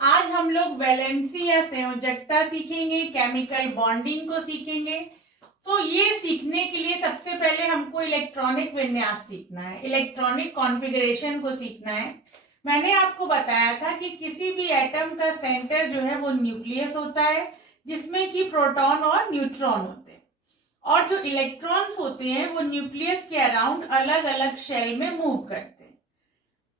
आज हम लोग वैलेंसी या संयोजकता सीखेंगे, केमिकल बॉन्डिंग को सीखेंगे। तो ये सीखने के लिए सबसे पहले हमको इलेक्ट्रॉनिक विन्यास सीखना है, इलेक्ट्रॉनिक कॉन्फ़िगरेशन को सीखना है। मैंने आपको बताया था कि किसी भी एटम का सेंटर जो है वो न्यूक्लियस होता है, जिसमें कि प्रोटॉन और न्यूट्रॉन होते हैं, और जो इलेक्ट्रॉन्स होते हैं वो न्यूक्लियस के अराउंड अलग अलग शेल में मूव करते हैं।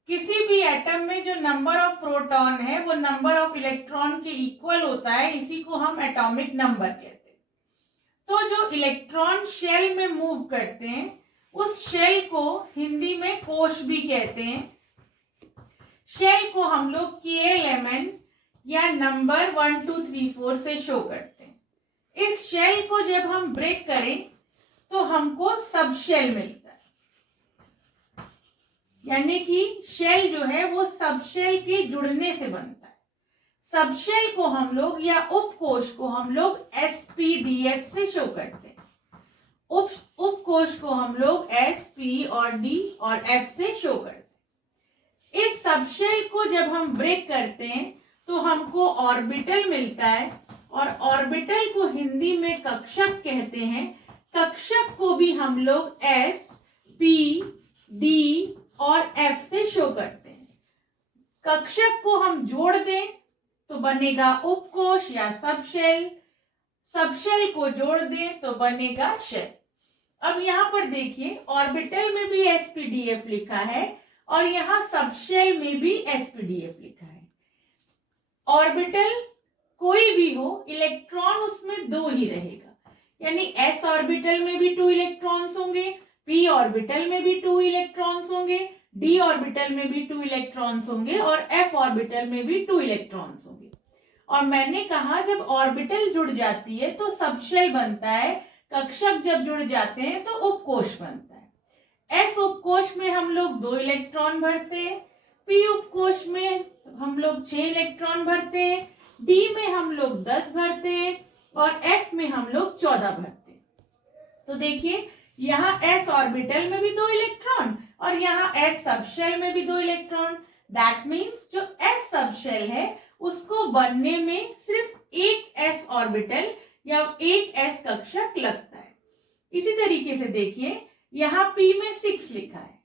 किसी भी एटम में जो नंबर ऑफ प्रोटॉन है वो नंबर ऑफ इलेक्ट्रॉन के इक्वल होता है, इसी को हम एटॉमिक नंबर कहते हैं। तो जो इलेक्ट्रॉन शेल में मूव करते हैं उस शेल को हिंदी में कोश भी कहते हैं। शेल को हम लोग KLMN या नंबर 1 2 3 4 से शो करते हैं। इस शेल को जब हम ब्रेक करें तो हमको सब शेल मिलता है, यानी कि शेल जो है वो सब शेल के जुड़ने से बनता है। सब शेल को हम लोग या उपकोश को हम लोग SPDF से शो करते हैं। उपकोश को हम लोग SP और D और F से शो करते हैं। इस सब शेल को जब हम ब्रेक करते हैं तो हमको ऑर्बिटल मिलता है, और ऑर्बिटल को हिंदी में कक्षक कहते हैं। कक्षक को भी हम लोग S, P, D और F से शो करते हैं। कक्षक को हम जोड़ दें तो बनेगा उपकोश या सबशेल, सबशेल को जोड़ दें तो बनेगा शेल। अब यहाँ पर देखिए, ऑर्बिटल में भी SPDF लिखा है और यहाँ सबशेल में भी SPDF लिखा है। ऑर्बिटल कोई भी हो, इलेक्ट्रॉन उसमें दो ही रहेगा, यानी S ऑर्बिटल में भी 2 इलेक्ट्रॉन्स होंगे, P ऑर्बिटल में भी 2 इलेक्ट्रॉन्स होंगे, D ऑर्बिटल में भी 2 इलेक्ट्रॉन्स होंगे और F ऑर्बिटल में भी 2 इलेक्ट्रॉन्स होंगे। और मैंने कहा जब ऑर्बिटल जुड़ जाती है तो सबशेल बनता है, कक्षक जब जुड़ जाते हैं तो उपकोश बनता है। S उपकोश में हम लोग 2 इलेक्ट्रॉन भरते हैं, P उपकोश में हम लोग 6 इलेक्ट्रॉन भरते हैं, D में हम लोग 10 भरते हैं और F में हम लोग 14 भरते हैं। तो देखिए, यहाँ S ऑर्बिटल में भी 2 इलेक्ट्रॉन और यहाँ S सबशेल में भी 2 इलेक्ट्रॉन। दैट मीन्स जो S सबशेल है उसको बनने में सिर्फ एक S ऑर्बिटल या एक S कक्षक लगता है। इसी तरीके से देखिए, यहाँ P में 6 लिखा है,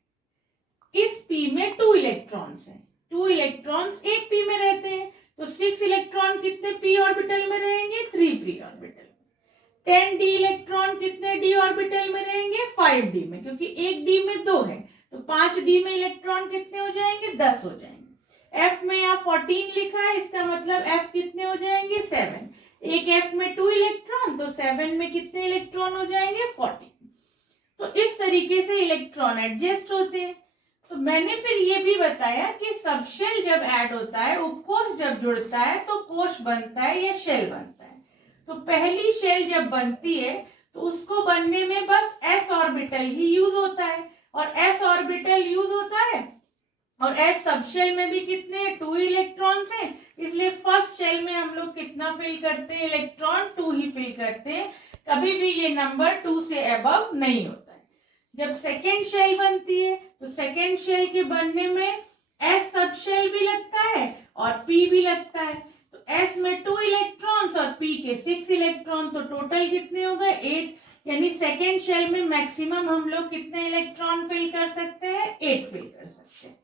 इस P में 2 इलेक्ट्रॉन्स हैं, 2 इलेक्ट्रॉन्स एक P में रहते हैं, तो 6 इलेक्ट्रॉन कितने P ऑर्बिटल में रहेंगे? 3 P ऑर्बिटल में। 10 D इलेक्ट्रॉन कितने D ऑर्बिटल में रहेंगे? 5 D में, क्योंकि एक D में 2 है तो 5 D में इलेक्ट्रॉन कितने हो जाएंगे? 10 हो जाएंगे। F में यहाँ 14 लिखा है, इसका मतलब F कितने हो जाएंगे? 7। एक F में 2 इलेक्ट्रॉन तो 7 में कितने इलेक्ट्रॉन हो जाएंगे? 14। तो इस तरीके से इलेक्ट्रॉन एडजस्ट होते हैं। तो मैंने फिर ये भी बताया कि सबशेल जब ऐड होता है, उपकोश जब जुड़ता है तो कोश बनता है या शेल बनता है। तो पहली शेल जब बनती है तो उसको बनने में बस S ऑर्बिटल ही यूज होता है, और S ऑर्बिटल यूज होता है और S सबशेल में भी कितने 2 इलेक्ट्रॉन्स हैं, इसलिए फर्स्ट शेल में हम लोग कितना फिल करते हैं? इलेक्ट्रॉन 2 ही फिल करते हैं, कभी भी ये नंबर 2 से अबव नहीं होता है। जब सेकेंड शेल बनती है तो सेकेंड शेल के बनने में S सबशेल भी लगता है और P भी लगता है, तो S में 2 इलेक्ट्रॉन्स और P के 6 इलेक्ट्रॉन, तो टोटल कितने हो गए? 8। यानी सेकेंड शेल में मैक्सिमम हम लोग कितने इलेक्ट्रॉन फिल कर सकते हैं? 8 फिल कर सकते हैं।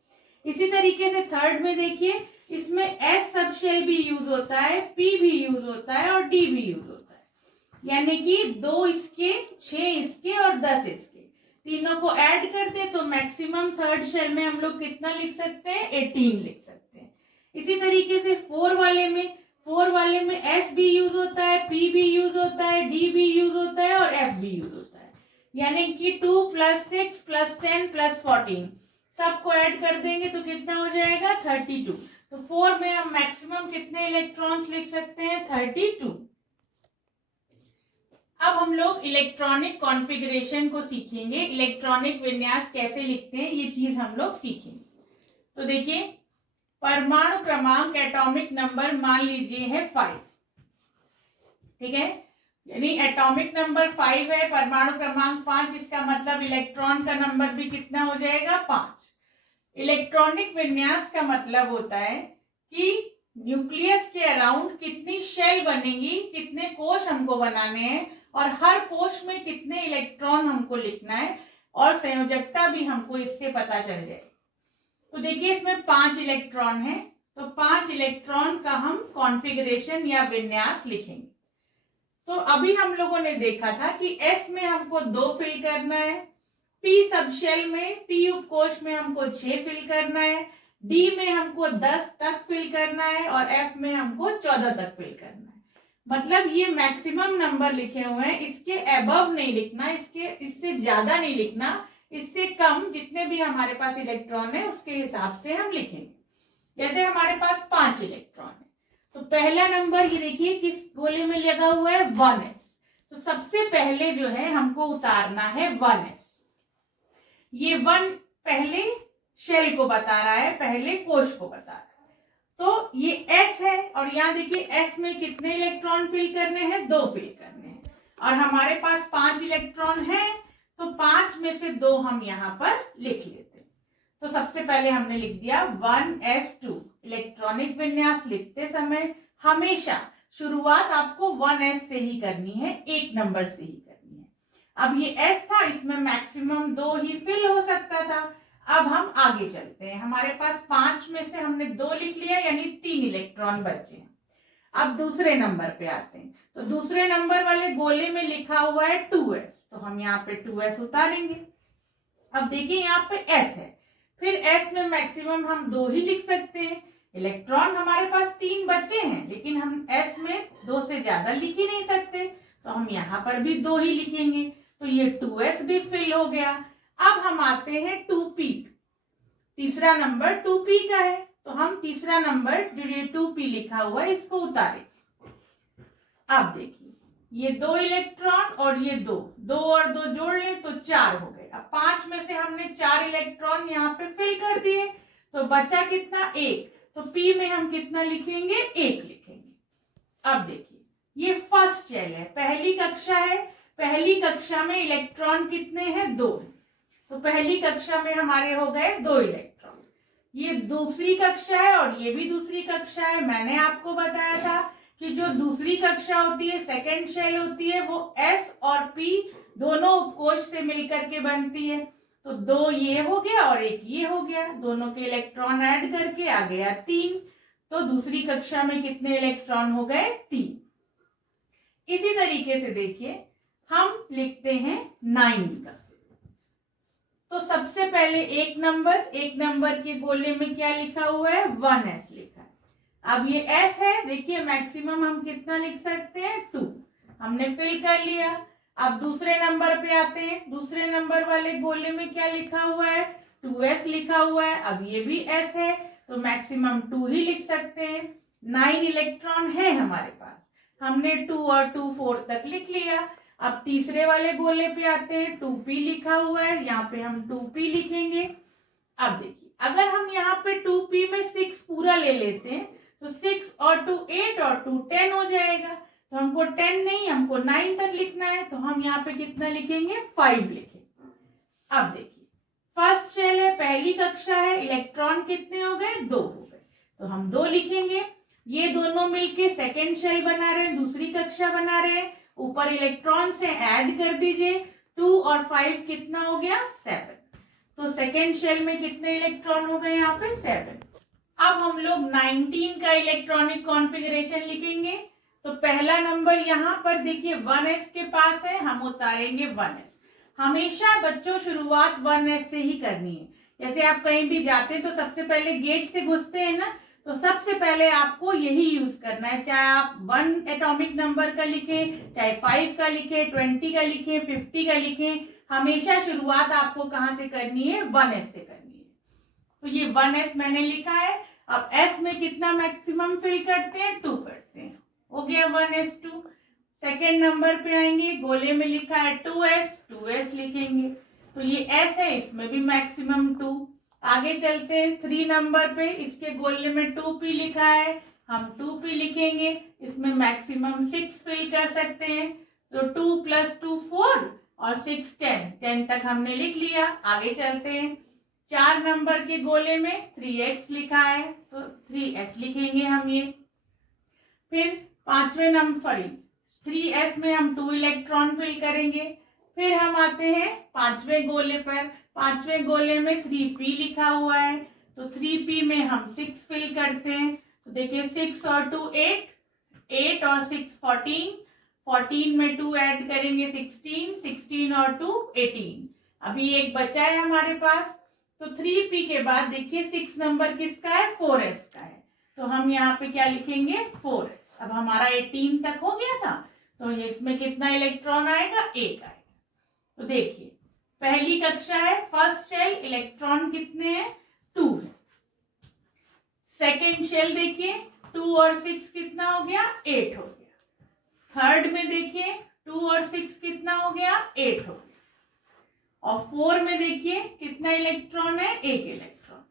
इसी तरीके से थर्ड में देखिए, इसमें S सबशेल भी यूज होता है, P भी यूज होता है और D भी यूज होता है, यानी कि 2 इसके, 6 इसके और 10 इसके, तीनों को ऐड करते तो मैक्सिमम थर्ड शेल में हम लोग कितना लिख सकते हैं? 18 लिख सकते हैं। इसी तरीके से 4 वाले में S भी यूज होता है, P भी यूज होता है, D भी यूज होता है और F भी यूज होता है, यानी कि 2 + 6 + 10 + 14 सबको ऐड कर देंगे तो कितना हो जाएगा? 32। तो 4 में हम मैक्सिमम कितने इलेक्ट्रॉन्स लिख सकते हैं? 32। अब हम लोग इलेक्ट्रॉनिक कॉन्फ़िगरेशन को सीखेंगे, इलेक्ट्रॉनिक विन्यास कैसे लिखते हैं ये चीज हम लोग सीखेंगे। तो देखिए, परमाणु क्रमांक एटॉमिक नंबर मान लीजिए है 5, ठीक है, यानी एटॉमिक नंबर 5 है, परमाणु क्रमांक 5, इसका मतलब इलेक्ट्रॉन का नंबर भी कितना हो जाएगा? 5। इलेक्ट्रॉनिक विन्यास का मतलब होता है कि न्यूक्लियस के अराउंड कितनी शेल बनेगी, कितने कोश हमको बनाने हैं और हर कोश में कितने इलेक्ट्रॉन हमको लिखना है और संयोजकता भी हमको इससे पता चल जाए। तो देखिए इसमें 5 इलेक्ट्रॉन है, तो 5 इलेक्ट्रॉन का हम कॉन्फ़िगरेशन या विन्यास लिखेंगे। तो अभी हम लोगों ने देखा था कि S में हमको 2 फिल करना है, P सबशेल में, P उपकोश में हमको 6 फिल करना है, D में हमको 10 तक फिल करना है और F में हमको 14 तक फिल करना है। मतलब ये मैक्सिमम नंबर लिखे हुए हैं, इसके अबव नहीं लिखना, इससे ज्यादा नहीं लिखना, इससे कम जितने भी हमारे पास इलेक्ट्रॉन है उसके हिसाब से हम लिखेंगे। जैसे हमारे पास 5 इलेक्ट्रॉन है, तो पहला नंबर ये देखिए किस गोले में लगा हुआ है, 1s। तो सबसे पहले जो है हमको उतारना है 1s। ये 1 पहले शेल को बता रहा है, पहले कोश को बता रहा है। तो ये S है और यहाँ देखिए S में कितने इलेक्ट्रॉन फिल करने हैं, 2 फिल करने हैं और हमारे पास 5 इलेक्ट्रॉन है, तो 5 में से 2 हम यहाँ पर लिख लेते हैं। तो सबसे पहले हमने लिख दिया 1s2। इलेक्ट्रॉनिक विन्यास लिखते समय हमेशा शुरुआत आपको 1s से ही करनी है, एक नंबर से ही करनी है। अब ये S था, इसमें मैक्सिमम 2 ही फिल हो सकता था। अब हम आगे चलते हैं, हमारे पास 5 में से हमने 2 लिख लिया, यानी 3 इलेक्ट्रॉन बचे हैं। अब दूसरे नंबर पे आते हैं, तो दूसरे नंबर वाले गोले में लिखा हुआ है 2s, तो हम यहाँ पे 2s उतारेंगे। अब देखिए यहाँ पे S है, फिर S में मैक्सिमम हम 2 ही लिख सकते हैं। इलेक्ट्रॉन हमारे पास 3 बचे हैं, लेकिन हम S में 2 से ज्यादा लिख ही नहीं सकते, तो हम यहाँ पर भी 2 ही लिखेंगे। तो ये 2s भी फिल हो गया। अब हम आते हैं 2p, तीसरा नंबर 2p का है, तो हम तीसरा नंबर जो ये 2p लिखा हुआ है इसको उतारें। अब देखिए ये 2 इलेक्ट्रॉन और ये 2 और 2 जोड़ ले तो 4 हो गए। अब 5 में से हमने 4 इलेक्ट्रॉन यहाँ पे फिल कर दिए, तो बचा कितना, 1। तो p में हम कितना लिखेंगे, 1 लिखेंगे। अब देखिए ये फर्स्ट शेल है, पहली कक्षा है, पहली कक्षा में इलेक्ट्रॉन कितने हैं, 2 हैं, तो पहली कक्षा में हमारे हो गए 2 इलेक्ट्रॉन। ये दूसरी कक्षा है और ये भी दूसरी कक्षा है। मैंने आपको बताया था कि जो दूसरी कक्षा होती है, सेकेंड शेल होती है, वो S और P दोनों उपकोश से मिलकर के बनती है। तो 2 ये हो गया और 1 ये हो गया, दोनों के इलेक्ट्रॉन ऐड करके आ गया 3। तो दूसरी कक्षा में कितने इलेक्ट्रॉन हो गए, 3। इसी तरीके से देखिए हम लिखते हैं 9 का। तो सबसे पहले एक नंबर के गोले में क्या लिखा हुआ है, 1s लिखा है। अब ये S है, देखिए मैक्सिमम हम कितना लिख सकते हैं, 2, हमने फिल कर लिया। अब दूसरे नंबर पे आते हैं, दूसरे नंबर वाले गोले में क्या लिखा हुआ है, 2s लिखा हुआ है। अब ये भी S है, तो मैक्सिमम 2 ही लिख सकते हैं। 9 इलेक्ट्रॉन है हमारे पास, हमने 2 और 2 4 तक लिख लिया। अब तीसरे वाले गोले पे आते हैं, 2p लिखा हुआ है, यहाँ पे हम 2p लिखेंगे। अब देखिए अगर हम यहाँ पे 2p में 6 पूरा ले लेते हैं, तो 6 और 2 8 और 2 10 हो जाएगा। तो हमको 10 नहीं, हमको 9 तक लिखना है, तो हम यहाँ पे कितना लिखेंगे, 5 लिखेंगे। अब देखिए फर्स्ट शेल है, पहली कक्षा है, इलेक्ट्रॉन कितने हो गए, 2 हो गए, तो हम 2 लिखेंगे। ये दोनों मिलके सेकेंड शेल बना रहे हैं, दूसरी कक्षा बना रहे हैं, ऊपर इलेक्ट्रॉन से ऐड कर दीजिए, 2 और 5 कितना हो गया, 7। तो सेकेंड शेल में कितने इलेक्ट्रॉन हो गए, यहाँ पे 7। अब हम लोग 19 का इलेक्ट्रॉनिक कॉन्फ़िगरेशन लिखेंगे। तो पहला नंबर यहाँ पर देखिए 1s के पास है, हम उतारेंगे 1s। हमेशा बच्चों शुरुआत 1s से ही करनी है। जैसे आप कहीं भी जाते हैं तो सबसे पहले गेट से घुसते हैं ना, तो सबसे पहले आपको यही यूज करना है, चाहे आप 1 एटॉमिक नंबर का लिखें, चाहे 5 का लिखें, 20 का लिखें, 50 का लिखें, हमेशा शुरुआत आपको कहाँ से करनी है, 1s से करनी है। तो ये 1s मैंने लिखा है। अब s में कितना मैक्सिमम फिल करते हैं, 2 करते हैं, हो गया 1s2। सेकेंड नंबर पे आएंगे, गोले में लिखा है 2s लिखेंगे, तो ये s है, इसमें भी मैक्सिमम 2। आगे चलते हैं 3 नंबर पे, इसके गोले में 2p लिखा है, हम 2p लिखेंगे, इसमें मैक्सिमम 6 फिल कर सकते हैं। तो 2 + 2 4 और 6 10 तक हमने लिख लिया। आगे चलते हैं 4 नंबर के गोले में 3x लिखा है, तो 3s लिखेंगे हम ये। फिर 3s में हम 2 इलेक्ट्रॉन फिल करेंगे। फिर हम आते हैं 5वें गोले पर। 5वें गोले में 3p लिखा हुआ है, तो 3p में हम 6 फिल करते हैं। तो देखिए 6 और 2 8, 8 और 6 14, 14 में 2 ऐड करेंगे 16, 16 और 2 18। अभी एक बचा है हमारे पास। तो 3p के बाद देखिए 6 नंबर किसका है, 4s का है, तो हम यहाँ पे क्या लिखेंगे, 4s। अब हमारा 18 तक हो गया था, तो इसमें कितना इलेक्ट्रॉन आएगा, 1 आएगा। तो देखिए पहली कक्षा है, फर्स्ट शेल, इलेक्ट्रॉन कितने हैं, 2 है। सेकेंड शेल देखिए 2 और 6 कितना हो गया, 8 हो गया। थर्ड में देखिए 2 और 6 कितना हो गया, 8 हो गया। और 4 में देखिए कितना इलेक्ट्रॉन है, 1 इलेक्ट्रॉन।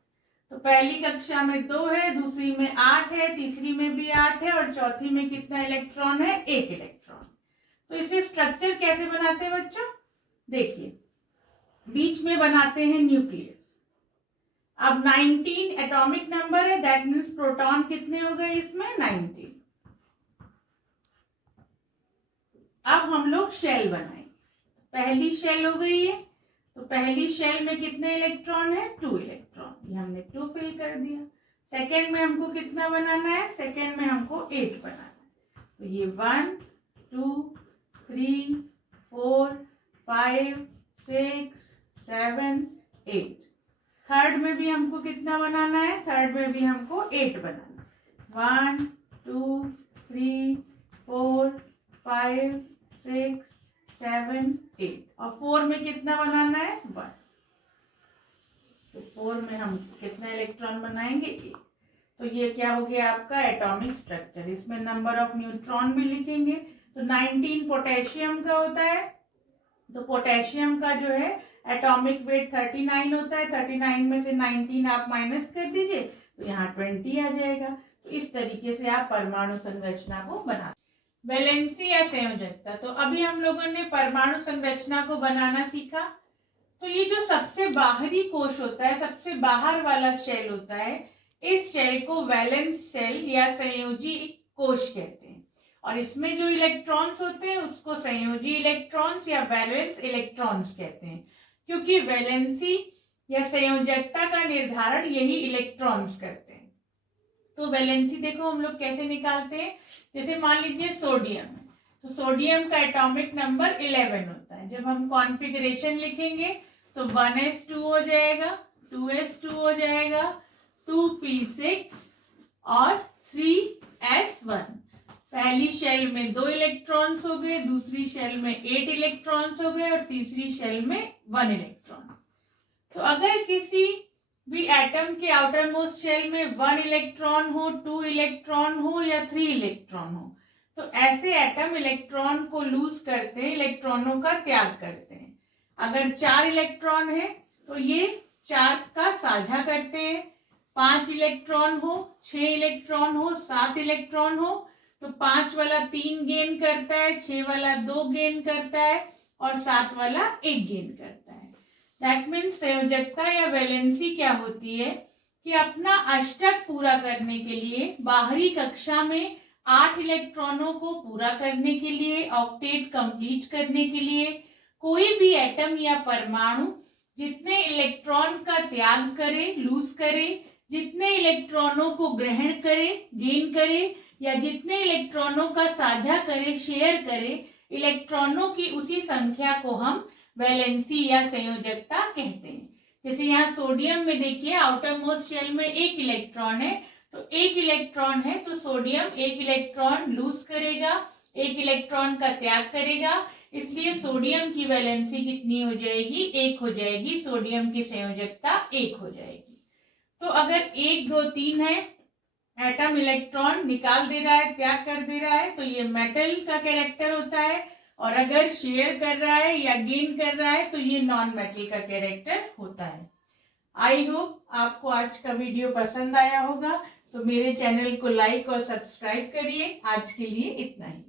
तो पहली कक्षा में 2 है, दूसरी में 8 है, तीसरी में भी 8 है, और चौथी में कितना इलेक्ट्रॉन है, 1 इलेक्ट्रॉन। तो इसे स्ट्रक्चर कैसे बनाते हैं बच्चों, देखिए बीच में बनाते हैं न्यूक्लियस। अब 19 एटॉमिक नंबर है, दैट मीन्स प्रोटॉन कितने हो गए इसमें, 19। अब हम लोग शेल बनाएंगे। पहली शेल हो गई है, तो पहली शेल में कितने इलेक्ट्रॉन है, 2 इलेक्ट्रॉन, ये हमने 2 फिल कर दिया। सेकेंड में हमको कितना बनाना है, सेकेंड में हमको 8 बनाना है, तो ये 1 2 3 4 5 6 7 8। थर्ड में भी हमको कितना बनाना है, थर्ड में भी हमको 8 बनाना है, 1 2 3 4 5 6 7 8। और 4 में कितना बनाना है, 1। तो 4 में हम कितना इलेक्ट्रॉन बनाएंगे, 8। तो ये क्या हो गया आपका एटॉमिक स्ट्रक्चर। इसमें नंबर ऑफ न्यूट्रॉन भी लिखेंगे। तो 19 पोटेशियम का होता है, तो पोटेशियम का जो है एटॉमिक वेट 39 होता है। 39 में से 19 आप माइनस कर दीजिए, तो यहाँ 20 आ जाएगा। तो इस तरीके से आप परमाणु संरचना को बना। वैलेंसी या संयोजकता, तो अभी हम लोगों ने परमाणु संरचना को बनाना सीखा। तो ये जो सबसे बाहरी कोश होता है, सबसे बाहर वाला शेल होता है, इस शेल को वैलेंस शेल या संयोजी कोश कहते हैं। और इसमें जो इलेक्ट्रॉन्स होते हैं उसको संयोजी इलेक्ट्रॉन्स या वैलेंस इलेक्ट्रॉन्स कहते हैं, क्योंकि वैलेंसी या संयोजकता का निर्धारण यही इलेक्ट्रॉन्स करते हैं। तो वैलेंसी देखो हम लोग कैसे निकालते हैं, जैसे मान लीजिए सोडियम है, तो सोडियम का एटॉमिक नंबर 11 होता है। जब हम कॉन्फ़िगरेशन लिखेंगे तो 1s2 हो जाएगा, 2s2 हो जाएगा, 2p6 और 3s1। पहली शेल में 2 इलेक्ट्रॉन्स हो गए, दूसरी शेल में 8 इलेक्ट्रॉन्स हो गए, और तीसरी शेल में 1 इलेक्ट्रॉन। तो अगर किसी भी एटम के आउटर मोस्ट शेल में 1 इलेक्ट्रॉन हो, 2 इलेक्ट्रॉन हो या 3 इलेक्ट्रॉन हो, तो ऐसे एटम इलेक्ट्रॉन को लूज करते हैं, इलेक्ट्रॉनों का त्याग करते हैं। अगर 4 इलेक्ट्रॉन है तो ये 4 का साझा करते हैं। 5 इलेक्ट्रॉन हो, 6 इलेक्ट्रॉन हो, 7 इलेक्ट्रॉन हो, तो 5 वाला 3 गेन करता है, 6 वाला 2 गेन करता है, और 7 वाला 1 गेन करता है। दैट मीन्स संयोजकता या वैलेंसी क्या होती है कि अपना अष्टक पूरा करने के लिए, बाहरी कक्षा में 8 इलेक्ट्रॉनों को पूरा करने के लिए, ऑक्टेट कंप्लीट करने के लिए, कोई भी एटम या परमाणु जितने इलेक्ट्रॉन का त्याग करे, लूज करे, जितने इलेक्ट्रॉनों को ग्रहण करे, गेन करे, या जितने इलेक्ट्रॉनों का साझा करे, शेयर करे, इलेक्ट्रॉनों की उसी संख्या को हम वैलेंसी या संयोजकता कहते हैं। जैसे यहाँ सोडियम में देखिए आउटर मोस्ट शेल में 1 इलेक्ट्रॉन है, तो 1 इलेक्ट्रॉन है तो सोडियम 1 इलेक्ट्रॉन लूज करेगा, 1 इलेक्ट्रॉन का त्याग करेगा, इसलिए सोडियम की वैलेंसी कितनी हो जाएगी, 1 हो जाएगी। सोडियम की संयोजकता 1 हो जाएगी। तो अगर 1 2 3 है, एटम इलेक्ट्रॉन निकाल दे रहा है, त्याग कर दे रहा है, तो ये मेटल का कैरेक्टर होता है। और अगर शेयर कर रहा है या गेन कर रहा है तो ये नॉन मेटल का कैरेक्टर होता है। आई होप आपको आज का वीडियो पसंद आया होगा, तो मेरे चैनल को लाइक और सब्सक्राइब करिए। आज के लिए इतना ही।